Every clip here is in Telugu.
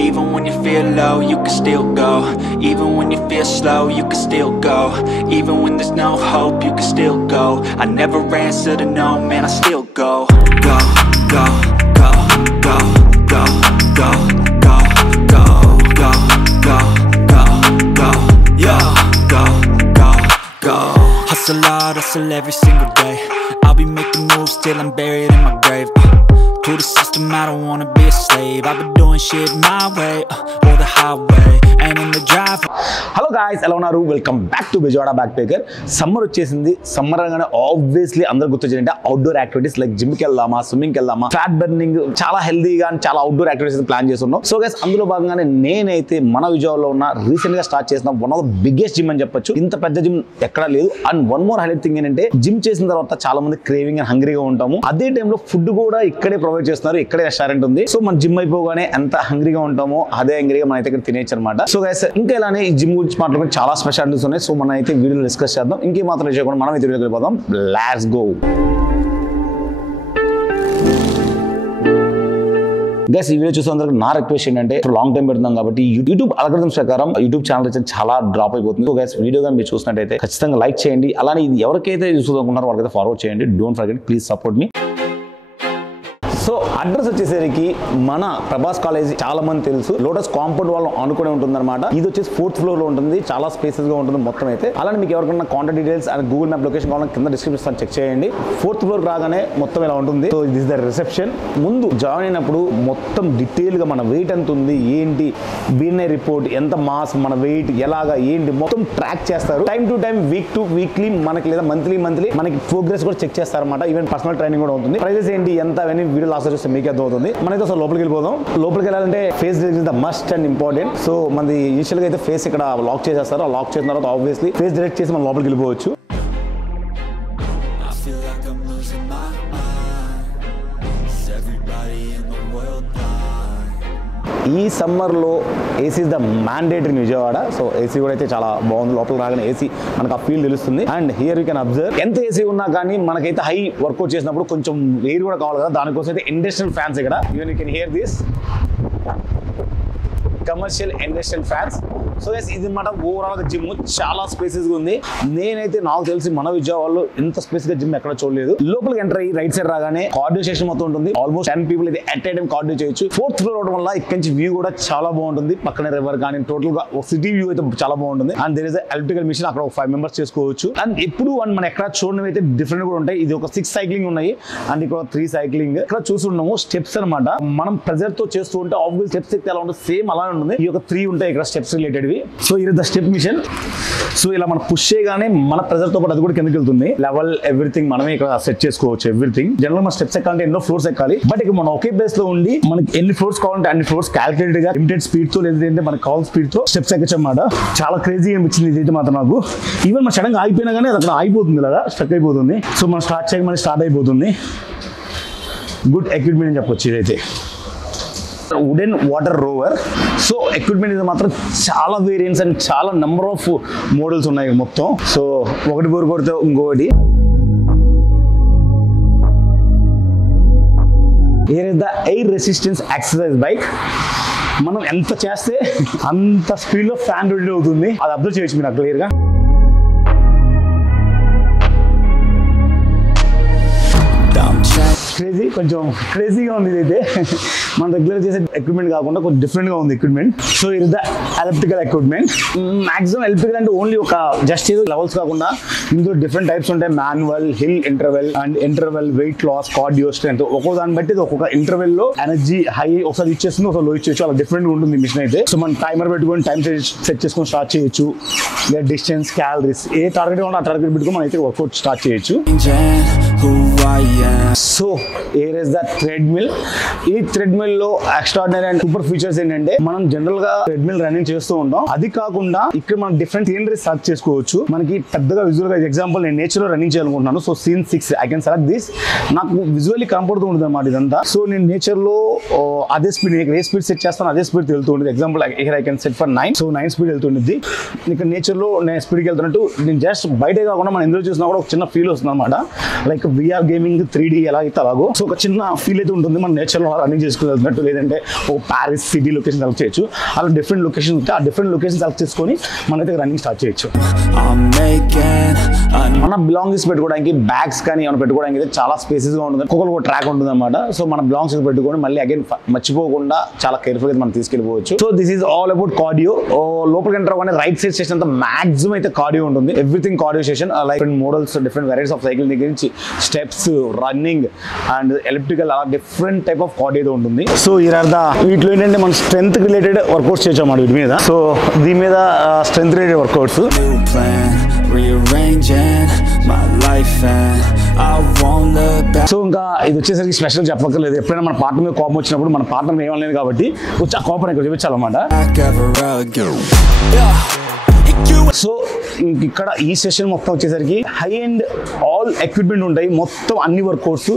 Even when you feel low, you can still go. Even when you feel slow, you can still go. Even when there's no hope, you can still go. I never answer to no, man, I still go. Go, go, go, go, go, go, go, go, go, go, go, go, yeah, go, go, go. Hustle hard, hustle every single day. I'll be making moves till I'm buried in my grave. To the system, I don't wanna be a slave. I've been doing shit my way, or the highway, and in the drive. Hello guys, ఎలా ఉన్నారు? Welcome back to Bezawada back pecker. Summer వచ్చేసింది. సమ్మర్ అనగానే ఆబ్వియస్లీ అందరు గుర్తొచ్చేది అవుట్డోర్ యాక్టివిటీస్ లైక్ జిమ్కి వెళ్దామా, స్విమ్మింగ్కి వెళ్దామా, ఫ్యాట్ బర్నింగ్, చాలా హెల్దీగా అండ్ చాలా అవుట్డోర్ యాక్టివిటీస్ ప్లాన్ చేస్తున్నాం. సో గైస్, అందులో భాగంగానే నేనైతే మన విజయవాడలో ఉన్న రీసెంట్ గా స్టార్ట్ చేసిన one of the biggest gym అని చెప్పొచ్చు. ఇంత పెద్ద జిమ్ ఎక్కడా లేదు. And one more highlight thing ఏంటంటే, జిమ్ చేసిన తర్వాత చాలా మంది క్రేవింగ్ అండ్ హంగ్రీగా ఉంటాము. అదే టైంలో ఫుడ్ కూడా ఇక్కడే ప్రొవైడ్ చేస్తున్నారు. ఇక్కడే రెస్టారెంట్ ఉంది. సో మన జిమ్ అయిపోగానే ఎంత హంగ్రీగా ఉంటామో అదే హంగ్రీగా మన అయితే ఇక్కడ తినేచ్చు అనమాట. సో గైస్, ఇంకా ఇలానే ఈ జిమ్ గురించి మాట్లాడుకుని చాలా స్పెషాలిటీస్ ఉన్నాయి. సో మనం అయితే వీడియోలో డిస్కస్ చేద్దాం. ఇంకే మాత్రం చేయకుండా మనం అయితే వీడియోకి వెళ్ళిపోదాం. Let's go. గైస్, ఈ వీడియో చూసేందుకు నా రిక్వెస్ట్ ఏంటంటే, లాంగ్ టైం పెడుతున్నాం కాబట్టి యూట్యూబ్ అల్గోరిథమ్స్ ప్రకారం యూట్యూబ్ ఛానల్ అయితే చాలా డ్రాప్ అయిపోతుంది. సో గైస్, వీడియో కానీ మీరు చూసినట్టయితే ఖచ్చితంగా లైక్ చేయండి. అలానే ఇది ఎవరికైతే చూసుకుంటున్నారో వాళ్ళకైతే ఫార్వర్డ్ చేయండి. Don't forget, please support me. So address వచ్చేసరికి మన ప్రభాస్ కాలేజ్ చాలా మంది తెలుసు. లోటస్ కాంపౌండ్ వాళ్ళు అనుకునే ఉంటుంది అనమాట. ఇది వచ్చేసి 4th ఫ్లోర్ లో ఉంటుంది. చాలా స్పేసెస్ గా ఉంటుంది మొత్తం అయితే. అలానే మీకు ఎవరికైనా contact details and Google map location కావాలని కింద డిస్క్రిప్షన్ చెక్ చేయండి. 4th ఫ్లోర్ రాగానే మొత్తం ఇలా ఉంటుంది. So this the reception. ముందు జాయిన్ అయినప్పుడు మొత్తం డీటెయిల్ గా మన వెయిట్ ఎంత ఉంది, ఏంటి, BNI రిపోర్ట్, ఎంత మాస్, మన వెయిట్ ఎలాగా ఏంటి మొత్తం ట్రాక్ చేస్తారు. Time to time, week two weekly మనకి లేదా మంత్లీ మనకి ప్రోగ్రెస్ కూడా చెక్ చేస్తారు అనమాట. ఈవెన్ పర్సనల్ ట్రైనింగ్ కూడా ఉంటుంది. ప్రైజెస్ ఏంటి, ఎంత అవన్నీ వీడియో లాస్ట్ చూస్తే మీకు అర్థం అవుతుంది. మనైతే అసలు లోపలికి వెళ్ళిపోదాం. లోపలికి వెళ్ళాలంటే face detection is the must and important. So మనది ఇనిషియల్ గా అయితే ఫేస్ ఇక్కడ లాక్ చేసేస్తారు. ఆ లాక్ చేసిన తర్వాత ఆబ్వియస్లీ ఫేస్ డిటెక్ట్ చేసి మనం లోపలికి వెళ్ళిపోవచ్చు. ఈ సమ్మర్లో AC is the mandatory in Vijayawada. So AC కూడా అయితే చాలా బాగుంది. లోపల రాగానే ఏసీ మనకు ఆ ఫీల్ తెలుస్తుంది. And here you can observe, ఎంత ఏసీ ఉన్నా కానీ మనకైతే హై వర్కౌట్ చేసినప్పుడు కొంచెం ఎయిర్ కూడా కావాలి కదా, దానికోసం అయితే ఇండస్ట్రియల్ ఫ్యాన్స్ ఇక్కడ. Even you can hear this commercial industrial fans. So guys, ఇది మాట ఓవరాల్ జిమ్ చాలా స్పేసెస్ ఉంది. నేనైతే నాకు తెలిసి మన విజయవాడలో ఇంత స్పేస్ గా జిమ్ ఎక్కడ చూడలేదు. లోపలికి ఎంటర్ అయ్యి రైట్ సైడ్ రాగానే కార్డియో సెక్షన్ మొత్తం ఉంటుంది. ఆల్మోస్ట్ 10 people అయితే అట్ ఏ టైం కార్డియో చేయొచ్చు. 4th ఫ్లోర్ అవడం వల్ల ఇక్కడ నుంచి వ్యూ కూడా చాలా బాగుంటుంది. పక్కనే రివర్ కానీ టోటల్ గా సిటీ వ్యూ అయితే చాలా బాగుంటుంది. And there is electrical machine, అక్కడ ఒక 5 members చేసుకోవచ్చు. అండ్ ఎప్పుడు మనం ఎక్కడ చూడడం అయితే డిఫరెంట్ కూడా ఉంటాయి. ఇది ఒక 6 సైక్లింగ్ ఉన్నాయి అండ్ ఇక్కడ 3 సైక్లింగ్. ఇక్కడ చూస్తున్నాము స్టెప్స్ అనమాట. మనం ప్రెజర్ తో చేస్తూ ఉంటే ఆబ్వియస్ స్టెప్స్ ఎక్కితే ఎలా ఉంటుంది, సేమ్ అలానే ఉంటుంది. ఈ యొక్క 3 ఉంటాయి ఇక్కడ స్టెప్స్ రిలేటెడ్. సో ఇది ద స్టెప్ మిషన్. సో ఇలా మనం పుష్ చేయగానే మన ప్రెజర్ తో పాటు అది కూడా కిందకి వెళ్తుంది. లెవెల్ ఎవ్రీథింగ్ మనమే ఇక్కడ సెట్ చేసుకోవచ్చు. ఎవ్రీథింగ్ జనరల్ మన స్టెప్స్ ఎక్కాలంటే ఎన్నో ఫ్లోర్స్ ఎక్కాలి. బట్ ఇక్కడ మనం ఒకే బేస్ లో ఉండి మనకి ఎన్ని ఫ్లోర్స్ కావాలంటే అన్ని ఫ్లోర్స్ క్యాలిక్యులేటెడ్ గా లిమిటెడ్ స్పీడ్ తో లేదంటే మనకి కావాల్సిన స్పీడ్ తో స్టెప్స్ ఎక్కచ్చు అన్నమాట. చాలా క్రేజీ అనిపించింది ఇదైతే మాత్రం నాకు. ఈవెన్ మన సడన్ గా ఆగిపోయినా కానీ అది అక్కడ ఆగిపోతుంది, ఇలాగా స్టక్ అయిపోతుంది. సో మనం స్టార్ట్ చేయగానే స్టార్ట్ అయిపోతుంది. గుడ్ ఎక్విప్మెంట్ అని చెప్పొచ్చు ఇదైతే. Wooden water rover. So equipment ఇది మాత్రం చాలా వేరియంట్స్ అండ్ చాలా నెంబర్ ఆఫ్ మోడల్స్ ఉన్నాయి మొత్తం. సో ఒకటి బోర్ కొడితే ఇంకొకటి. Here is the air resistance exercise bike. మనం ఎంత చేస్తే అంత స్పీడ్ లో ఫ్యాన్ రిలీజ్ అవుతుంది. అది అబ్జర్వ్ చేయొచ్చు మీరు క్లియర్ గా. క్రేజీ, కొంచెం క్రేజీగా ఉంది ఇదైతే. మన రెగ్యులర్ చేసే ఎక్విప్మెంట్ కాకుండా కొంచెం డిఫరెంట్ గా ఉంది ఎక్విప్మెంట్. సో ఇది the electrical equipment. Maximum electrical అంటే ఓన్లీ ఒక జస్ట్ ఏదో లెవెల్స్ కాకుండా ఇందులో డిఫరెంట్ టైప్స్ ఉంటాయి. Manual, hill interval and interval, weight loss, cardio strength. ఒక్కో దాన్ని బట్టి ఒక్కొక్క ఇంటర్వెల్ లో ఎనర్జీ హై ఒకసారి ఇచ్చేస్తుంది, ఒకసారి లో ఇచ్చేయచ్చు. అలా డిఫరెంట్ ఉంటుంది మిషన్ అయితే. సో మనం టైమర్ పెట్టుకొని టైం సెట్ చేసుకొని స్టార్ట్ చేయొచ్చు. లేదా డిస్టెన్స్, క్యాలరీస్, ఏ టార్గెట్ ఉంటే ఆ టార్గెట్ పెట్టుకొని మనం అయితే వర్కౌట్ స్టార్ట్ చేయొచ్చు. So here is the treadmill. ఈ థ్రెడ్మిల్ లో ఎక్స్ట్రాడినరీ అండ్ సూపర్ ఫీచర్స్ ఏంటంటే, మనం జనరల్ గా థ్రెడ్మిల్ రన్నింగ్ చేస్తూ ఉంటాం. అది కాకుండా ఇక్కడ మనం డిఫరెంట్ సీనరీ సెలెక్ట్ చేసుకోవచ్చు. మనకి పెద్దగా విజువల్ గా ఎగ్జాంపుల్ నేను నేచర్ లో రన్నింగ్ చేయాలనుకుంటున్నాను. So scene 6 I can select this. నాకు విజువల్లీ కనపడుతూ ఉంటుంది అన్నమాట ఇదంతా. సో నేను నేచర్ లో అదే స్పీడ్, ఏ స్పీడ్ సెట్ చేస్తాను అదే స్పీడ్ వెళ్తూ ఉంటుంది. Example I can set for 9. So 9 speed వెళ్తుంటుంది. ఇక్కడ నేచర్ లో నేను స్పీడ్కి వెళ్తున్నట్టు నేను జస్ట్ బయటే కాకుండా మనం ఎందులో చూసినా కూడా ఒక చిన్న ఫీల్ వస్తుంది అనమాట. లైక్ VR గేమింగ్ 3D ఎలా అయితే అలాగో సో ఒక చిన్న ఫీల్ అయితే ఉంటుంది. మనం నేచర్ లో రన్నింగ్ చేసుకున్నట్టు, లేదంటే ఒక ప్యారిస్ సిటీ లొకేషన్ సెలెక్ట్ చేయొచ్చు. అలా డిఫరెంట్ లొకేషన్ ఉంటే ఆ డిఫరెంట్ లొకేషన్ సెలెక్ట్ చేసుకొని మనైతే రన్నింగ్ స్టార్ట్ చేయొచ్చు. మన బిలాంగింగ్స్ పెట్టుకోవడానికి బ్యాగ్స్ కానీ ఏమైనా పెట్టుకోవడానికి అయితే చాలా స్పేసెస్ గా ఉంటుంది. ఒక్కొక్క ట్రాక్ ఉంటుంది అనమాట. సో మన బిలాంగింగ్స్ పెట్టుకొని మళ్ళీ అగైన్ మర్చిపోకుండా చాలా కేర్ఫుల్ గా మనం తీసుకెళ్ళిపోవచ్చు. So this is all about cardio. లోపలికి ఎంటర్ అవ్వగానే రైట్ సైడ్ సెషన్ అంతా మాక్సిమం అయితే కార్డియో ఉంటుంది. Everything cardio session, like models, different varieties of cycle దగ్గర నుంచి స్టెప్స్, రన్నింగ్ అండ్ ఎలిప్టికల్, అలా డిఫరెంట్ టైప్ ఆఫ్ కార్డియో ఉంటుంది. సో వీటిలో ఏంటంటే మన స్ట్రెంత్ రిలేటెడ్ వర్కౌట్స్ చేసామన్నమాట వీటి మీద. సో దీని మీద స్ట్రెంత్ రిలేటెడ్ వర్కౌట్స్. సో ఇంకా ఇది వచ్చేసరికి స్పెషల్ చెప్పక్కర్లేదు. ఎప్పుడైనా మన పార్ట్నర్ మీద కోపం వచ్చినప్పుడు మన పార్ట్నర్ ఏమలేదు కాబట్టి వచ్చి ఆ కోపం ఇక్కడ చూపించాలన్నమాట. సో ఇక్కడ ఈ సెషన్ మొత్తం వచ్చేసరికి హై అండ్ ఆల్ ఎక్విప్మెంట్ ఉంటాయి. మొత్తం అన్ని workouts,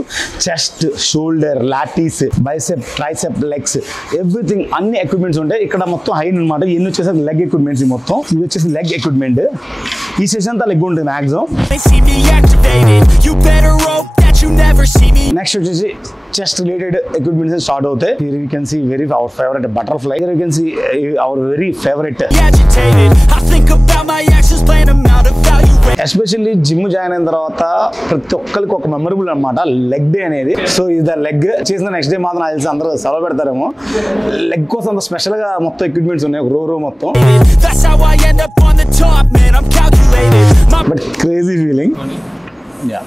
chest, shoulder, lats, bicep, tricep, legs, everything అన్ని ఎక్విప్మెంట్స్ ఉంటాయి. ఇక్కడ మొత్తం హై అనమాట. ఇన్ని వచ్చేసరికి లెగ్ ఎక్విప్మెంట్స్. మొత్తం ఇది వచ్చేసి లెగ్ ఎక్విప్మెంట్. ఈ సెషన్ అంతా లెగ్ ఉంటుంది మాక్సిమం. నెక్స్ట్ వచ్చేసి చెస్ట్ రిలేటెడ్ ఎక్విప్మెంట్స్ స్టార్ట్ అవుతాయి. Here you can see our favorite butterfly. Here you can see our very favorite. Especially gym join అయిన తర్వాత ప్రతి ఒక్కరికి ఒక మెమరబుల్ అనమాట లెగ్ డే అనేది. సో ఇది లెగ్ చేసిన నెక్స్ట్ డే మాత్రం తెలిసి అందరూ సెలవు పెడతారేమో. లెగ్ కోసం అంత స్పెషల్ గా మొత్తం ఎక్విప్మెంట్స్ ఉన్నాయి. ఒక రో మొత్తం. But crazy feeling. Yeah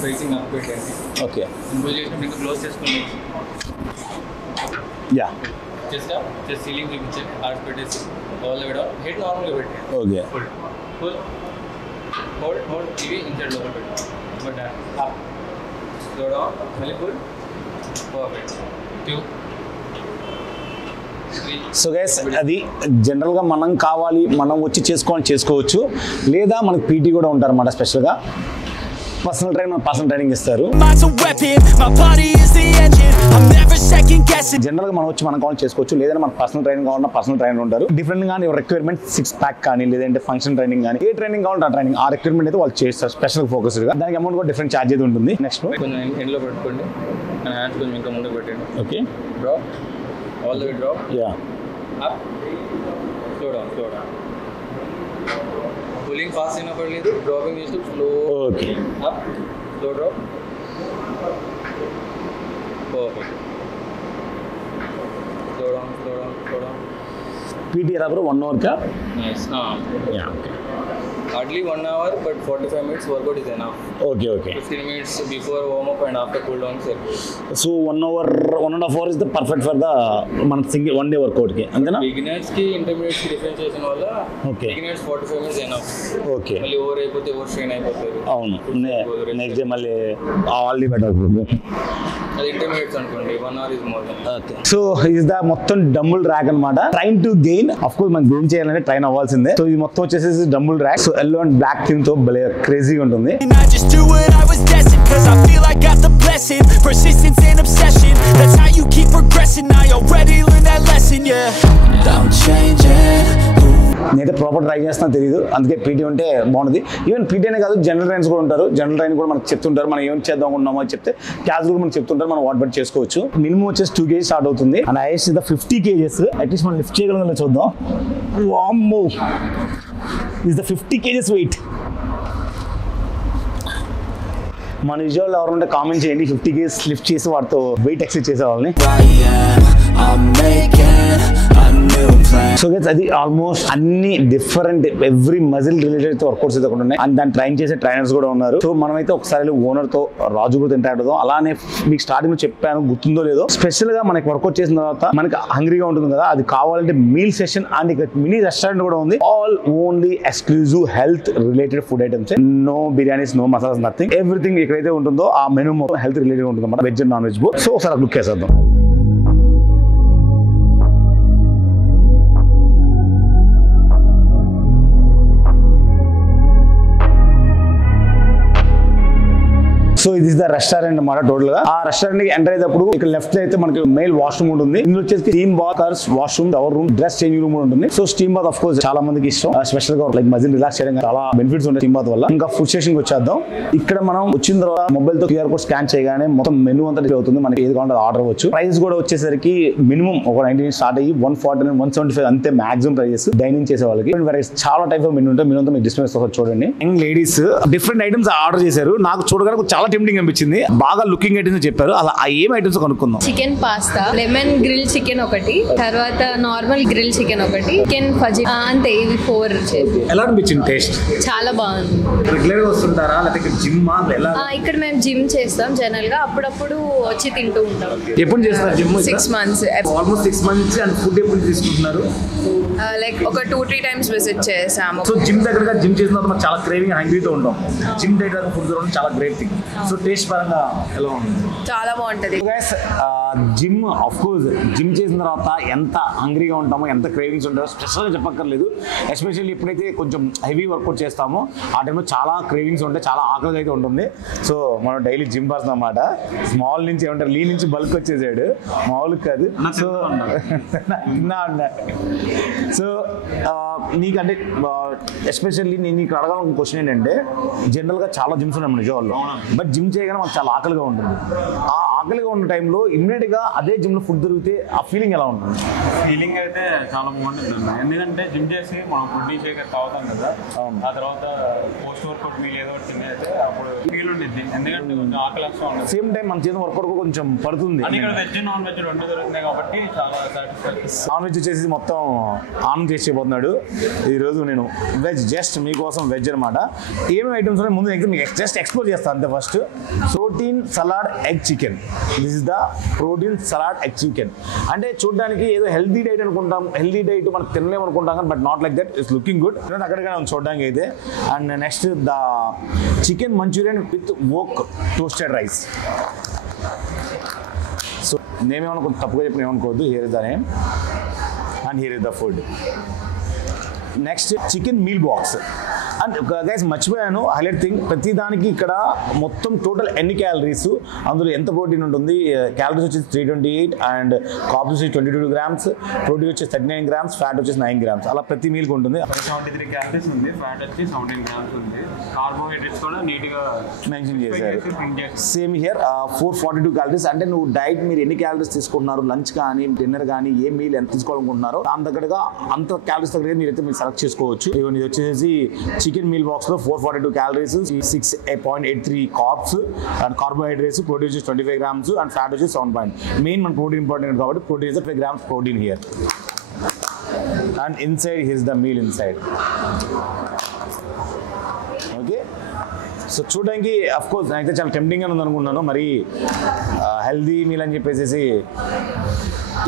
facing up పెట్టండి. ఓకే. ఇంప్రూవ్ చేసినప్పుడు ఇంకా క్లోజ్ చేసుకోండి. యా జస్ట్ సీలింగ్ చూపించండి. హార్ట్ పెట్టేసి all the way down. Head నార్మల్గా పెట్టండి. ఓకే. ఫుల్ హోల్డ్ ఇవి ఇన్సైడ్ లోపల పెట్టండి. But up slow down. మళ్ళీ ఫుల్. పర్ఫెక్ట్. 2 3. సో గైస్ అది జనరల్గా మనం కావాలి మనం వచ్చి చేసుకోవచ్చు. లేదా మనకి పీటీ కూడా ఉంటారు అన్నమాట. స్పెషల్గా పర్సనల్ ట్రైనింగ్ ఇస్తారు. జనరల్ గా మనం వచ్చి మనం కావాలి చేసుకోవచ్చు. లేదంటే మన పర్సనల్ ట్రైనింగ్ కావాలన్నా పర్సనల్ ట్రైనర్ ఉంటారు. డిఫరెంట్ గా రిక్వైర్మెంట్ 6 ప్యాక్ కానీ లేదంటే ఫంక్షన్ ట్రైనింగ్ కానీ ఏ ట్రైనింగ్ కావాలంటే ఆ ట్రైనింగ్ ఆ రిక్వైర్మెంట్ అయితే వాళ్ళు చేస్తారు. స్పెషల్ ఫోకస్ గా దానికి అమౌంట్ కూడా డిఫరెంట్ ఛార్జ్ అయితే ఉంటుంది. నెక్స్ట్ కొంచెం ఎండ్లో పెట్టుకోండి. హ్యాండ్స్ కొంచెం ఇంకా ముందు పెట్టండి. Okay. Drop all the way drop. Yeah up slow down. Pulling fast అయినా పర్లేదు. డ్రాపింగ్ చేస్తూ slow. Okay. Up slow drop. Perfect. Slow down. PT రాబరు 1 అవర్ కా. Nice. Yeah okay. Hardly 1 hour, but 45 minutes workout is enough. Okay. 15 minutes before warm up and after cool down set. So 1 hour, 1.5 hours is the perfect for the మన సింగిల్ 1 day workout కి అంతేనా? Beginners కి intermediates కి differentiation వల్ల beginners 45 minutes enough. ఓకే. మళ్ళీ ఓవర్ అయిపోతే ఓవర్ స్ట్రెయిన్ అయిపోతారు. అవును. నెక్స్ట్ డే మళ్ళీ ఆల్ ది బెటర్ అవుతుంది. అది ఇంటర్మీడియట్స్ అనుకోండి 1 hour is more than. Okay. So is the మొత్తం డంబుల్ ర్యాక్ అన్నమాట. Train to gain of course మనం గెయిన్ చేయాలంటే ట్రైన్ అవ్వాల్సిందే. సో ఇది మొత్తం వచ్చేసి dumbbell rack. So yellow and black theme తో భలే క్రేజీగా ఉంటుంది. నేనైతే ప్రాపర్ ట్రై చేస్తాను తెలియదు. అందుకే పీటీ ఉంటే బాగుంటుంది. ఈవెన్ పీటీ అనే కాదు జనరల్ ట్రైన్స్ కూడా ఉంటారు. జనరల్ ట్రైన్ కూడా మనకు చెప్తుంటారు. మనం ఏం చేద్దాం అనుకున్నామో చెప్తే క్యాజువల్ మనకు చెప్తుంటారు. మనం వాట్ బట్ చేసుకోవచ్చు. మినిమం వచ్చేసి 2 kg స్టార్ట్ అవుతుంది. And highest is the 50 kgs. At least మనం లిఫ్ట్ చేయగలం చూద్దాం. వామ్మో ఇస్ ద 50 kgs వెయిట్. మన విజువల్ ఎవరుంటే కామెంట్ చేయండి. 50 kgs లిఫ్ట్ చేసి వాటితో వెయిట్ ఎక్సర్సైజ్ చేసే వాళ్ళని. సో గైస్ అది ఆల్మోస్ట్ అన్ని different every muscle related workouts అయితే ఉన్నాయి. అండ్ దాన్ని ట్రైన్ చేసే ట్రైనర్స్ కూడా ఉన్నారు. సో మనమైతే ఒకసారి ఓనర్ తో రాజు కూడా ఇంటరాక్ట్ అవుదాం. అలానే మీకు స్టార్టింగ్ లో చెప్పాను గుర్తుందో లేదో, స్పెషల్ గా మనకి వర్కౌట్ చేసిన తర్వాత మనకి హంగ్రీగా ఉంటుంది కదా, అది కావాలంటే మీల్ సెషన్ అండ్ ఇక్కడ మినీ రెస్టారెంట్ కూడా ఉంది. All only exclusive health related food items. No biryanis, no masalas, nothing. Everything ఎక్కడైతే ఉంటుందో ఆ మెనూ హెల్త్ రిలేటెడ్ ఉంటుంది అన్నమాట. Veg and non veg both. So ఒకసారి లుక్ వేసేద్దాం. సో ఇది దిస్ ఇస్ ద రెస్టారెంట్ అన్నమాట టోటల్ గా. ఆ రెస్టారెంట్ కి ఎంటర్ అయ్యేటప్పుడు ఇక్కడ లెఫ్ట్ లో అయితే మనకి మెయిల్ వాష్రూమ్ ఉంటుంది. ఇందులో వచ్చేసి steam bath, washroom, shower room, dress change room ఉంటుంది. So steam bath of course చాలా మందికి ఇష్టం, స్పెషల్ గా లైక్ మజిల్ రిలాక్స్ చేయడం చాలా బెనిఫిట్స్ ఉంటాయి స్టీమ్ బాత్ వల్ల. ఇంకా ఫుడ్ స్టేషన్ కి వచ్చేద్దాం. ఇక్కడ మనం వచ్చిన తర్వాత మొబైల్ తో QR కోడ్ స్కాన్ చేయగానే మొత్తం మెనూ అంతా అవుతుంది. మనకి ఏది కావాలంటే ఆర్డర్ అవ్వచ్చు. ప్రైస్ కూడా వచ్చేసరికి మినిమం ఒక 90 స్టార్ట్ అయ్యి 140 175 అంతే మాక్సిమం ప్రైజెస్ డైనింగ్ చేసే వాళ్ళకి. చాలా టైప్ ఆఫ్ మెనూ ఉంటాయి. మెనూ అంతా మీకు డిస్ప్లే చూడండి. Young ladies different items order చేశారు. నాకు చూడగానే చాలా టెంప్టింగ్ అనిపించింది. బాగా లుకింగ్ ఐటమ్స్ చెప్పారు. అలా ఏం ఐటమ్స్ కనుక్కుందాం. Chicken pasta, lemon grill chicken ఒకటి, తర్వాత నార్మల్ గ్రిల్ చికెన్ ఒకటి, చికెన్ ఫజీ, అంతే. ఇవి 4 ఎలా అనిపించింది టేస్ట్? చాలా బాగుంది. రెగ్యులర్ గా వస్తుంటారా లేకపోతే జిమ్ ఇక్కడ మేము జిమ్ చేస్తాం జనరల్ గా, అప్పుడప్పుడు వచ్చి తింటూ ఉంటాం. ఎప్పుడు చేస్తారు gym? 6 months. Almost 6 months. And food ఎప్పుడు తీసుకుంటున్నారు? లైక్ ఒక 2-3 times విజిట్ చేసాము. సో జిమ్ దగ్గరగా జిమ్ చేసిన తర్వాత మనం చాలా క్రేవింగ్ హంగ్రీతో ఉంటాం. జిమ్ దగ్గర ఫుడ్ దొరకడం చాలా గ్రేట్ థింగ్. సో టేస్ట్ పరంగా ఎలా ఉంది? చాలా బాగుంటది. జిమ్ ఆఫ్ కోర్స్ జిమ్ చేసిన తర్వాత ఎంత హంగ్రీగా ఉంటామో, ఎంత క్రేవింగ్స్ ఉంటాయో స్పెషల్గా చెప్పక్కర్లేదు. ఎస్పెషల్లీ ఎప్పుడైతే కొంచెం హెవీ వర్కౌట్ చేస్తామో ఆ టైంలో చాలా క్రేవింగ్స్ ఉంటాయి, చాలా ఆకలి అయితే ఉంటుంది. సో మనం డైలీ జిమ్ పర్సన్ అన్నమాట. స్మాల్ నుంచి ఏమంటారు, లీ నుంచి బల్క్ వచ్చేసాడు, మామూలు కాదు. సో సో నీకంటే ఎస్పెషల్లీ నేను నీకు అడగాలనుకున్న క్వశ్చన్ ఏంటంటే, జనరల్గా చాలా జిమ్స్ ఉన్నాయి మన నిజవాళ్ళు, బట్ జిమ్ చేయగానే మనకు చాలా ఆకలిగా ఉంటుంది. ఆ ఆకలిగా ఉన్న టైంలో ఇమ్మీడియట్గా అదే జిమ్లో ఫుడ్ దొరికితే ఆ ఫీలింగ్ ఎలా ఉంటుంది? ఫీలింగ్ అయితే చాలా బాగుంటుంది. ఎందుకంటే జిమ్ చేసి మనం ఫుడ్ షేకర్ తాగుతాం కదా, ఆ తర్వాత పోస్ట్ వర్కౌట్ మీల్ ఏదో ఒకటి తినేస్తే అప్పుడు ఫీల్ ఉంటుంది. ఎందుకంటే కొంచెం ఆకలి వస్తూ ఉంటుంది. సేమ్ టైం మన చేసిన వర్కౌట్ కొంచెం పడుతుంది. ఇక్కడ వెజ్ నాన్ వెజ్ 2 దొరుకుతున్నాయి కాబట్టి చాలా సాటిస్ఫాక్షన్. నాన్ వెజ్ చేసి మొత్తం ఆన్ చేసిపోతున్నాడు. ఈరోజు నేను వెజ్, జస్ట్ మీకోసం వెజ్ అనమాట. ఏమేమి ఐటమ్స్ ఉన్నాయి ముందు మీకు జస్ట్ ఎక్స్ప్లోర్ చేస్తాను అంతే. First protein salad egg chicken. This is the protein salad egg chicken. అంటే చూడడానికి ఏదో హెల్దీ డైట్ అనుకుంటాం, హెల్దీ డైట్ మనకు తినలేము అనుకుంటాం కానీ but not like that. It's looking good. అక్కడికైనా చూడడానికి అయితే. And next the chicken Manchurian with wok toasted rice. So నేమేమన్నా కొంచెం తప్పుగా చెప్పిన ఏమనుకోవద్దు. Here is the name and here is the food. Next chicken meal box. And guys మర్చిపోయాను హైలైట్ థింగ్, ప్రతి దానికి ఇక్కడ మొత్తం టోటల్ ఎన్ని క్యాలరీస్, అందులో ఎంత ప్రోటీన్ ఉంటుంది. క్యాలరీస్ వచ్చేసి 328 అండ్ కార్బ్స్ వచ్చేసి 22 grams, ప్రోటీన్ వచ్చేసి 39 grams, ఫ్యాట్ వచ్చేసి 9 grams. అలా ప్రతి మీల్కి ఉంటుంది. 73 క్యాలరీస్ ఉంది, ఫ్యాట్ వచ్చి 17 grams ఉంది. కార్బోహైడ్రేట్స్ కూడా నీట్గా మెన్షన్ చేశారు. Same here 442 calories. అంటే నువ్వు డైట్ మీరు ఎన్ని క్యాలరీస్ తీసుకుంటున్నారు, లంచ్ కానీ డిన్నర్ కానీ ఏ మీల్ ఎంత తీసుకోవాలనుకుంటున్నారో దాని దగ్గరగా అంత క్యాలరీస్ దగ్గర మీరైతే మీరు సెలెక్ట్ చేసుకోవచ్చు. ఇది వచ్చేసి చికెన్ మీల్ బాక్స్ లో 442 calories, 6.83 carbs and carbohydrates, protein వచ్చేసి 25 grams అండ్ ఫ్యాట్ వచ్చేసి 7. మెయిన్ మన ప్రోటీన్ ఇంపార్టెంట్ కాబట్టి protein is 5 grams protein here. And inside here is the meal inside. Okay, so చూడడానికి అఫ్ కోర్స్ అయితే చాలా టెంప్టింగ్గా ఉంది అనుకున్నాను. మరి హెల్దీ మీల్ అని చెప్పేసి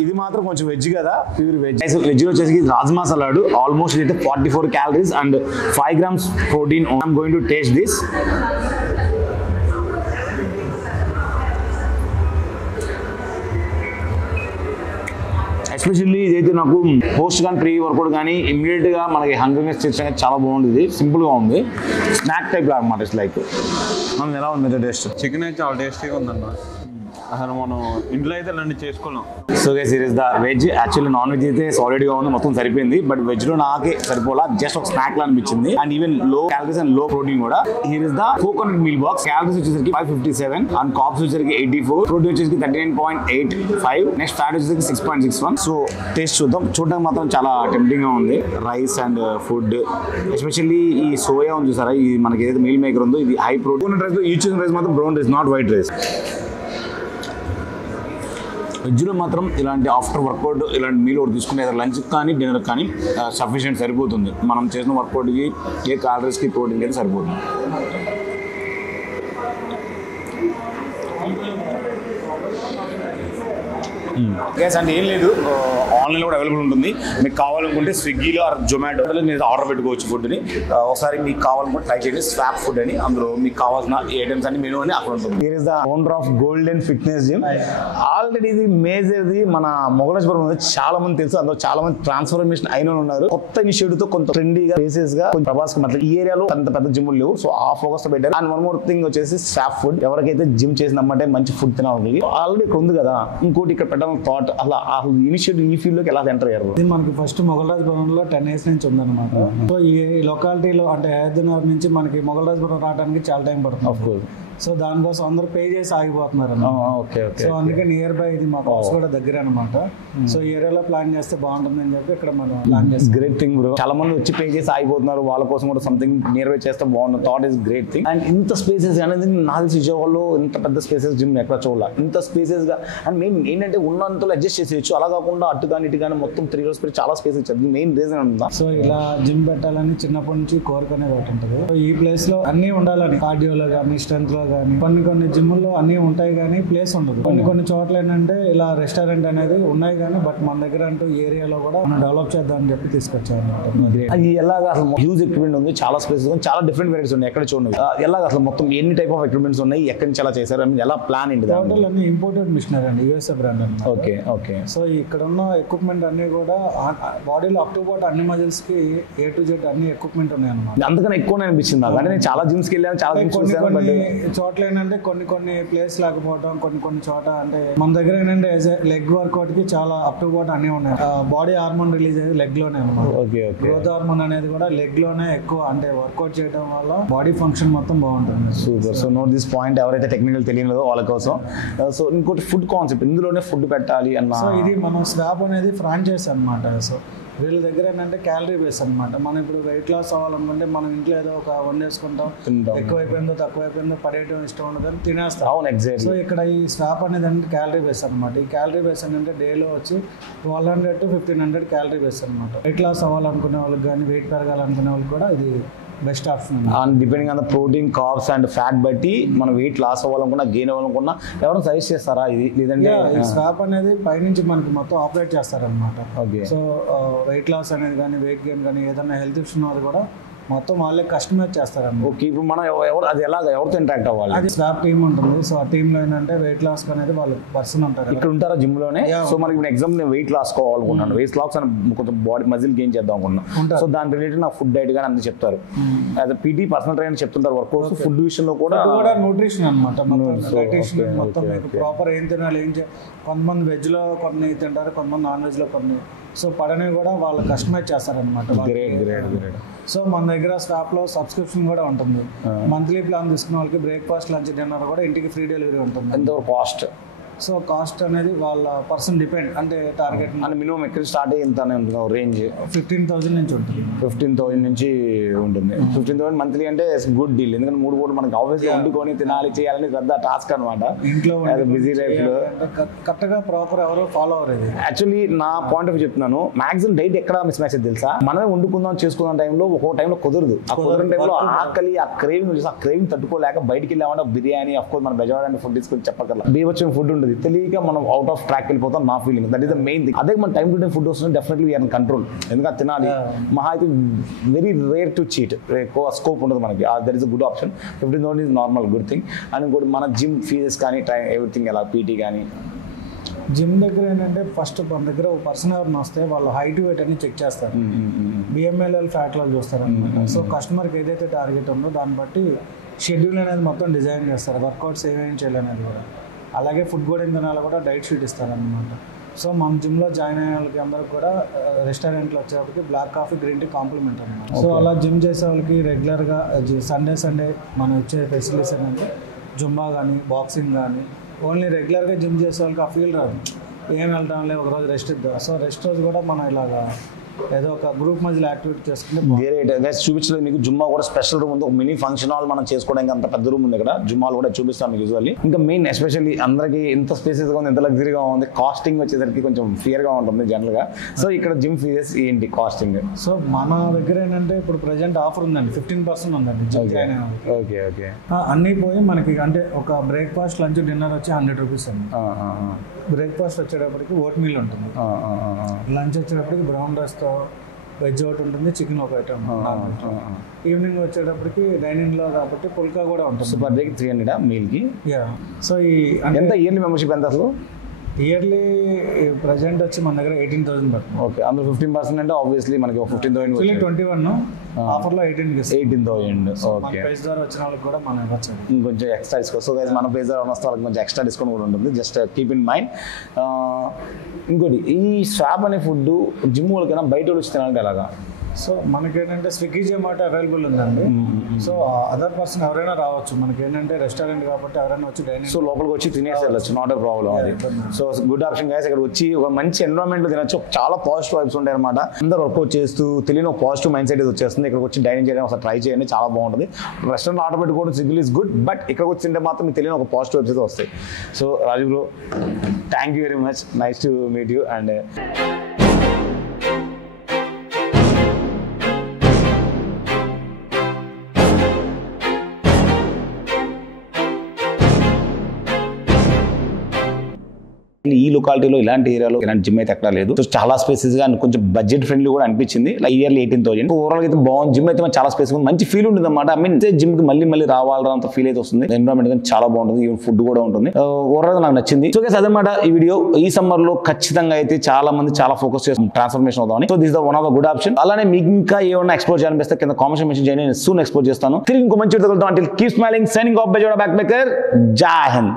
ఇది మాత్రం కొంచెం వెజ్ కదా, ప్యూర్ వెజ్. వెజ్లో వచ్చేసి రాజ్మా సలాడ్. ఆల్మోస్ట్ ఇది 44 calories and 5 grams protein. I'm going to taste this. Especially ఇదైతే నాకు పోస్ట్ కానీ ప్రీ వర్కౌట్ కానీ ఇమ్మీడియట్గా మనకి హంగ్రీనెస్ తెచ్చడానికి చాలా బాగుంటుంది. సింపుల్గా ఉంది, స్నాక్ టైప్ అనమాట. ఇట్స్ లైక్ మనం ఎలా ఉంది టేస్ట్? చికెన్ అయితే చాలా టేస్టీగా ఉందన్న. అసలు మనం ఇంట్లో అయితే ఇలాంటి చేసుకోలేం. So guys here is the veg. Actually non veg అయితే సాలిడ్గా ఉంది, మొత్తం సరిపోయింది. బట్ వెజ్లో నాకే సరిపోలా, జస్ట్ ఒక స్నాక్ లా అనిపించింది. అండ్ ఈవెన్ లో క్యాలరీస్ అండ్ లో ప్రోటీన్ కూడా. Here is the coconut meal box. Calories వచ్చేసరికి 557 అండ్ కార్బ్స్ వచ్చేసరికి 84, ప్రోటీన్ వచ్చేసరికి 39.85, నెక్స్ట్ ఫ్యాట్ వచ్చేసరికి 6.61. సో టేస్ట్ చూద్దాం. చూడడానికి మాత్రం చాలా టెంప్టింగ్ గా ఉంది. రైస్ అండ్ ఫుడ్, ఎస్పెషల్లీ ఈ సోయా ఉంది చూసారా, ఇది మనకి ఏదైతే మీల్ మేకర్ ఉందో ఇది హై ప్రోటీన్ రైస్. యూజ్ చేసిన రైస్ మాత్రం brown rice, not white rice. వెజ్లో మాత్రం ఇలాంటి ఆఫ్టర్ వర్కౌట్ ఇలాంటి మీల్ ఒకటి తీసుకుంటే లంచ్ కానీ డిన్నర్ కానీ సఫిషియెంట్ సరిపోతుంది. మనం చేసిన వర్కౌట్కి ఏ క్యాలరీస్కి ప్రోటీన్ అయితే సరిపోతుంది. గ్యాస్ అంటే ఏం లేదు, ఆన్లైన్లో కూడా అవైలబుల్ ఉంటుంది. మీకు కావాలనుకుంటే స్విగ్గీలో ఆర్ జొమాటోలో మీరు ఆర్డర్ పెట్టుకోవచ్చు ఫుడ్ని. ఒకసారి మీకు కావాలనుకుంటే ట్రై చేయండి. స్వాప్ ఫుడ్ అని, అందులో మీకు కావాల్సిన ఐటమ్స్ అన్ని మెనూ అని అక్కడ ఉంటుంది. Here is the owner of golden fitness gym. Already ఇది మేజర్ది మన మొగలాజ్పురం ఉంది, చాలా మంది తెలుసు. అందులో చాలా మంది ట్రాన్స్ఫర్మేషన్ అయిన ఉన్నారు. కొత్త ఇనిషియేటివ్ తో కొంత ట్రెండీగా ఫేసెస్ గా ప్రభాస్ మాత్రం ఈ ఏరియాలో అంత పెద్ద జిమ్ లేవు. సో ఆ ఫోకస్ తో పెట్టారు. అండ్ వన్ మోర్ థింగ్ వచ్చేసి స్వాప్ ఫుడ్. ఎవరికైతే జిమ్ చేసినమ్మంటే మంచి ఫుడ్ తినాలి, ఆల్రెడీ ఇక్కడ ఉంది కదా, ఇంకోటి ఇక్కడ పెట్టాలని థాట్. అలా ఇనిషియేటివ్ ఈ ఫీల్డ్ లోకి ఎలా ఎంటర్ అయ్యారు? మనకి ఫస్ట్ మొగల్రాజ్పురంలో 10 years నుంచి ఉందన్నమాట. సో ఈ లొకాలిటీలో అంటే హైదరాబాద్ నుంచి మనకి మొగల్రాజ్పురం రావడానికి చాలా టైం పడుతుంది. Of course. సో దానికోసం అందరూ పే చేసి ఆగిపోతున్నారు. సో అందుకే నియర్ బై ఇది మాకు హౌస్ కూడా దగ్గర అనమాట. సో ఈ ఏరియాలో ప్లాన్ చేస్తే బాగుంటుంది అని చెప్పి ఇక్కడ మనం ప్లాన్ చేస్తాం. Great thing bro. చాలా మంది వచ్చి పే చేసి ఆగిపోతున్నారు, వాళ్ళ కోసం కూడా సంథింగ్ నియర్ బై చేస్తే బాగుంటుంది. Thought is great thing. And ఇంత స్పేసెస్ అనేది నాకు తెలిసి విజయవాడలో ఇంత పెద్ద స్పేసెస్ జిమ్ ఎక్కడ చూడాలి. ఇంత స్పేసెస్ గా అండ్ మెయిన్ ఏంటంటే ఉన్నంతలో అడ్జస్ట్ చేసేయచ్చు. అలా కాకుండా అటు కానీ ఇటు కానీ మొత్తం 3 years చాలా స్పేస్ ఇచ్చారు. మెయిన్ రీజన్ ఉందా? సో ఇలా జిమ్ పెట్టాలని చిన్నప్పటి నుంచి కోరికనే ఉంటుంది. ఈ ప్లేస్ లో అన్ని ఉండాలని, కార్డియోలో కానీ స్ట్రెంత్ లో కానీ కొన్ని జిమ్లో అన్ని ఉంటాయి కానీ ప్లేస్ ఉండదు. కొన్ని చోట్ల ఏంటంటే ఇలా రెస్టారెంట్ అనేది ఉన్నాయి కానీ బట్ మన దగ్గర అంటూ ఏరియాలో కూడా మనం డెవలప్ చేద్దాం అని చెప్పి తీసుకొచ్చారు అనమాట. అది ఎలాగా అసలు హ్యూజ్ ఎక్విప్మెంట్ ఉంది, చాలా స్పేస్ ఉంది, చాలా డిఫరెంట్ వెరైటీస్ ఉన్నాయి. ఎక్కడ చూడండి ఎలాగ అసలు మొత్తం ఎన్ని టైప్ ఆఫ్ ఎక్విప్మెంట్స్ ఉన్నాయి, ఎక్కడి నుంచి ఎలా చేశారు, ఎలా ప్లాన్ ఏంటి? టోటల్ అన్ని ఇంపోర్టెడ్ మిషనరీ అండి, యూఎస్ఏ బ్రాండ్ అన్నమాట. Okay okay. సో ఇక్కడ ఉన్న ఎక్విప్మెంట్ అన్ని కూడా బాడీలో అప్ టు పాటు అన్ని మజిల్స్ కి A to Z అన్ని ఎక్విప్మెంట్ ఉన్నాయి అన్నమాట. అందుకని ఎక్కువ అనిపించింది నాకు. అంటే నేను చాలా జిమ్స్కి వెళ్ళాను, చాలా చోట్ల ఏంటంటే కొన్ని ప్లేస్ లేకపోవడం, కొన్ని చోట అంటే మన దగ్గర ఏంటంటే లెగ్ వర్కౌట్ కి చాలా అప్ టు పాటు అన్ని ఉన్నాయి. బాడీ హార్మోన్ రిలీజ్ అయ్యేది లెగ్ లోనే అన్నమాట. గ్రోత్ హార్మోన్ అనేది కూడా లెగ్ లోనే ఎక్కువ, అంటే వర్కౌట్ చేయడం వల్ల బాడీ ఫంక్షన్ మొత్తం బాగుంటుంది. Super. So note this point, ఎవరైతే టెక్నికల్ తెలియలేదో వాళ్ళ కోసం. సో ఇంకోటి ఫుడ్ కాన్సెప్ట్, ఇందులోనే ఫుడ్ పెట్టాలి అన్న. సో ఇది మనం స్వాప్ అనేది ఫ్రాంచైజ్ అన్నమాట. సో వీళ్ళ దగ్గర ఏంటంటే క్యాలరీ బేస్ అనమాట. మనం ఇప్పుడు వెయిట్ లాస్ అవ్వాలనుకుంటే మనం ఇంట్లో ఏదో ఒక వండేసుకుంటాం, ఎక్కువైపోయిందో తక్కువైపోయిందో పడేయడం ఇష్టం ఉండదని తినేస్తాం. అవును, ఎగ్జాక్ట్లీ. సో ఇక్కడ ఈ స్వాప్ అనేది అంటే క్యాలరీ బేస్ అనమాట. ఈ క్యాలరీ బేస్ ఏంటంటే డేలో వచ్చి 1200 to 1500 క్యాలరీ బేస్ అనమాట. వెయిట్ లాస్ అవ్వాలనుకునే వాళ్ళకి కానీ వెయిట్ పెరగాలనుకునే వాళ్ళకి కూడా ఇది best option. And depending on the protein, carbs and fat బట్టి మనం వెయిట్ లాస్ అవ్వాలనుకున్నా, గెయిన్ అవ్వాలనుకున్నా ఎవరైనా సజెస్ట్ చేస్తారా ఇది? లేదంటే స్వాప్ అనేది పైనుంచి మనకి మొత్తం ఆపరేట్ చేస్తారనమాట. ఓకే. సో వెయిట్ లాస్ అనేది కానీ వెయిట్ గెయిన్ కానీ ఏదైనా హెల్త్ ఇష్యూ ఉన్నది కూడా మొత్తం వాళ్ళే కస్టమైజ్ చేస్తారన్నమాట. ఓకే. ఇప్పుడు మనం అది ఎలాగ ఎవరితో ఇంటరాక్ట్ అవ్వాలి? అది స్వాప్ టీమ్ ఉంటుంది. సో ఆ టీమ్ లో ఏంటంటే వెయిట్ లాస్ అనేది వాళ్ళు పర్సన్ ఉంటారు. ఇక్కడ ఉంటారా జిమ్ లోనే? సో మనకి ఇప్పుడు ఎగ్జాంపుల్ నేను వెయిట్ లాస్ కావాలనుకున్నాను, వెయిట్ లాస్ అని కొంచెం బాడీ మజిల్ గెయిన్ చేద్దాం అనుకున్నాను. సో దాని రిలేటెడ్ నా ఫుడ్ డైట్ కానీ అంతా చెప్తారు. యాజ్ పీటీ పర్సనల్ ట్రైనర్ చెప్తుంటారు. వర్కౌట్స్, ఫుడ్ విషయంలో కూడా న్యూట్రిషన్ అనమాట. మొత్తం మీకు ప్రాపర్ ఏం తినాలి, కొంతమంది వెజ్ లో కొన్ని తింటారు, కొంతమంది నాన్ వెజ్ లో కొన్ని. సో పడని కూడా వాళ్ళు కస్టమైజ్ చేస్తారనమాట. సో మన దగ్గర స్వాప్ లో సబ్స్క్రిప్షన్ కూడా ఉంటుంది. మంత్లీ ప్లాన్ తీసుకున్న వాళ్ళకి బ్రేక్ఫాస్ట్, లంచ్, డిన్నర్ కూడా ఇంటికి ఫ్రీ డెలివరీ ఉంటుంది. ఎంత కాస్ట్? సో కాస్ట్ అనేది వాళ్ళ పర్సన్ డిపెండ్, అంటే టార్గెట్ అంటే మినిమం ఎక్కడ స్టార్ట్ అయ్యి ఎంత రేంజ్? 15,000 నుంచి ఉంటుంది. 15,000 నుంచి ఉంటుంది. 15,000 మంత్లీ అంటే గుడ్ డీల్. ఎందుకంటే 3 పూటలు మనకి ఆఫీస్ లో వండుకొని తినాలి, చేయాలని పెద్ద టాస్క్ అనమాట. ఇంట్లో బిజీ లైఫ్ లో కరెక్ట్ గా ప్రాపర్ ఎవరు ఫాలో అవ్వలేదు. యాక్చువల్లీ నా పాయింట్ ఆఫ్ చెప్తున్నాను, మాక్సిమం డైట్ ఎక్కడ మిస్ మ్యాచ్ తెలుసా? మనమే వండుకుందాం చేసుకున్న టైంలో ఒక్కో టైంలో కుదరదు. ఆ కుదరని టైంలో ఆకలి, ఆ క్రేవింగ్ తట్టుకోలేక బయటికి వెళ్ళామంటే బిర్యానీ, ఆఫ్ కోర్స్ మన బెజవాడ ఫుడ్ తీసుకొని చెప్పగల బీవచ్చం ఫుడ్ ఉంటుంది, తెలియక మనం అవుట్ ఆఫ్ ట్రాక్ వెళ్ళిపోతాం. నా feeling that is the main thing. అదే మన టైం టు టైం ఫుడ్ వస్తుంది, డెఫినెట్లీ వీఆర్ ఇన్ కంట్రోల్. ఎందుకంటే తినాలి. మహా అయితే వెరీ రేర్ టు చీట్, ఎక్కువ స్కోప్ ఉంటుంది మనకి. That is a good option. 15,000 is normal good thing. And ఇంకోటి మన జిమ్ ఫీజెస్ కానీ టైం ఎవ్రీథింగ్ ఎలా పీటీ కానీ. జిమ్ దగ్గర ఏంటంటే ఫస్ట్ మన దగ్గర ఒక పర్సన్ ఎవరిని వస్తే వాళ్ళు హైట్ వెయిట్ అని చెక్ చేస్తారు, బిఎంఎల్ ఫ్యాట్ లాస్ చూస్తారు అనమాట. సో కస్టమర్కి ఏదైతే టార్గెట్ ఉందో దాన్ని బట్టి షెడ్యూల్ అనేది మొత్తం డిజైన్ చేస్తారు, వర్కౌట్స్ ఏమేమి చేయాలనేది కూడా. అలాగే ఫుడ్ కూడా ఏం తినాలో కూడా డైట్ షీట్ ఇస్తారనమాట. సో మన జిమ్లో జాయిన్ అయ్యే వాళ్ళకి అందరికి కూడా రెస్టారెంట్లో వచ్చేప్పటికి black coffee, green tea compliment అనమాట. సో అలా జిమ్ చేసే వాళ్ళకి రెగ్యులర్గా సండే మనం ఇచ్చే ఫెసిలిటీస్ ఏంటంటే జుంబా కానీ, బాక్సింగ్ కానీ. ఓన్లీ రెగ్యులర్గా జిమ్ చేసే వాళ్ళకి ఆ ఫీల్ రాదు, ఏం వెళ్తాంలే ఒకరోజు రెస్ట్ ఇద్దాం. సో రెస్ట్ రోజు కూడా మనం ఇలాగా ఏదో ఒక గ్రూప్ మధ్యలో యాక్టివిటీ చేసుకుంటే గ్రేట్ గైస్, చూపించలేదు మీకు జుమ్మా కూడా స్పెషల్ రూమ్ ఉంది, ఒక మినీ ఫంక్షన్ హాల్ మనం చేసుకోవడానికి అంత పెద్ద రూమ్ ఉంది ఇక్కడ. జుమ్మాలు కూడా చూపిస్తాం మీకు యూజువల్లీ. ఇంకా మెయిన్ ఎస్పెషల్లీ అందరికి ఎంత స్పేసెస్ గా ఉంది, ఎంత లగ్జరీగా ఉంది, కాస్టింగ్ వచ్చేసరికి కొంచెం ఫియర్ గా ఉంటుంది జనరల్ గా. సో ఇక్కడ జిమ్ ఫీజెస్ ఏంటి కాస్టింగ్? సో మన దగ్గర ఏంటంటే ఇప్పుడు ప్రెజెంట్ ఆఫర్ ఉందండి, 15% ఉందండి. Okay okay. అన్నీ పోయి మనకి అంటే ఒక బ్రేక్ఫాస్ట్ లంచ్ డిన్నర్ వచ్చి 100 రూపీస్ అండి. బ్రేక్ఫాస్ట్ వచ్చేటప్పటికి ఓట్ మీల్ ఉంటుంది, లంచ్ వచ్చేటప్పటికి బ్రౌన్ రైస్తో వెజ్ ఒకటి ఉంటుంది, చికెన్ ఒక ఐటమ్. ఈవినింగ్ వచ్చేటప్పటికి డైనింగ్ లో కాబట్టి పుల్కా కూడా ఉంటుంది. సూపర్ డేకి 300 మీల్కి. సో ఈ ఎంత ఇయర్లీ మెంబర్షిప్ ఎంత అసలు? ఇయర్లీ ప్రెజెంట్ వచ్చి మన దగ్గర 18,000 పడుతుంది. ఓకే, అందులో 15% అంటే ఆబ్వియస్లీ మనకి 15,000. 21 ఆఫర్లో 18,000. ఓకే, ప్రైస్ ద్వారా వచ్చిన వాళ్ళకి కూడా మనం ఇవ్వచ్చు, కొంచెం ఎక్స్ట్రా డిస్కౌంట్. సో గైస్ మన ప్రైస్ ద్వారా వస్తే వాళ్ళకి కొంచెం ఎక్స్ట్రా డిస్కౌంట్ కూడా ఉంటుంది, జస్ట్ కీప్ ఇన్ మైండ్. ఇంకోటి, ఈ స్వాప్ అనే ఫుడ్ జిమ్ వాళ్ళకైనా బయట వాళ్ళు వచ్చి తినాలంటే ఎలాగా? సో మనకేంటంటే స్విగ్గీ జొమాటో అవైలబుల్ ఉందండి. సో అదర్ పర్సన్ ఎవరైనా రావచ్చు, మనకి ఏంటంటే రెస్టారెంట్ కాబట్టి ఎవరైనా వచ్చి డైనింగ్, సో లోపలికి వచ్చి తినేసి వెళ్ళచ్చు, నాట్ ఎ ప్రాబ్లం అది. సో గుడ్ ఆప్షన్ గైస్, ఇక్కడ వచ్చి ఒక మంచి ఎన్విరాన్మెంట్ తినచ్చు, చాలా పాజిటివ్ వైబ్స్ ఉంటాయి అనమాట. అందరూ వర్కౌట్ చేస్తూ తెలియని ఒక పాజిటివ్ మైండ్ సెట్ వచ్చేస్తుంది. ఇక్కడికి వచ్చి డైనింగ్ చేయడం ఒకసారి ట్రై చేయండి, చాలా బాగుంటుంది. రెస్టారెంట్ ఆర్డర్ పెట్టుకోవడం స్విగ్గీ ఈజ్ గుడ్, బట్ ఇక్కడికి వచ్చి తింటే మాత్రం మీకు తెలియని ఒక పాజిటివ్ వైబ్స్ అయితే వస్తాయి. So Raju bro, thank you very much, nice to meet you. And ఈ లొకాలిటీలో ఇలాంటి ఏరియాలో ఇలాంటి జిమ్ అయితే ఎక్కడ లేదు. సో చాలా స్పేసెస్ గా కొంచెం బడ్జెట్ ఫ్రెండ్లీ కూడా అనిపించింది. ఇయర్లీ 18,000. ఓవరాల్ అయితే బాగుంది జిమ్ అయితే, చాలా స్పేస్ ఉంది, మంచి ఫీల్ ఉంటుంది అనమాట. ఐ మీన్ జిమ్ కి మళ్ళీ రావాలంత ఫీల్ అయితే వస్తుంది. ఎన్విరాన్మెంట్ చాలా బాగుంటుంది, ఈవెన్ ఫుడ్ కూడా ఉంటుంది. ఓవరాల్ నాకు నచ్చింది. సో గైస్ అదనమాట ఈ వీడియో. ఈ సమ్మర్ లో ఖచ్చితంగా అయితే చాలా మంది చాలా ఫోకస్ చేస్తుంది ట్రాన్స్ఫర్మేషన్ అవుతామని. So this the one of the good option. అలానే మీకు ఇంకా ఏమైనా ఎక్స్ప్లోర్ చేయాలనిపిస్తే కింద కామెంట్ మెన్షన్ చేయండి, నేను సూన్ ఎక్స్ప్లోర్ చేస్తాను. తిరిగి ఇంకో మంచి వీడియో కలుద్దాం. Until keep smiling, signing off by జోడా బ్యాక్ మేకర్. జై హింద్.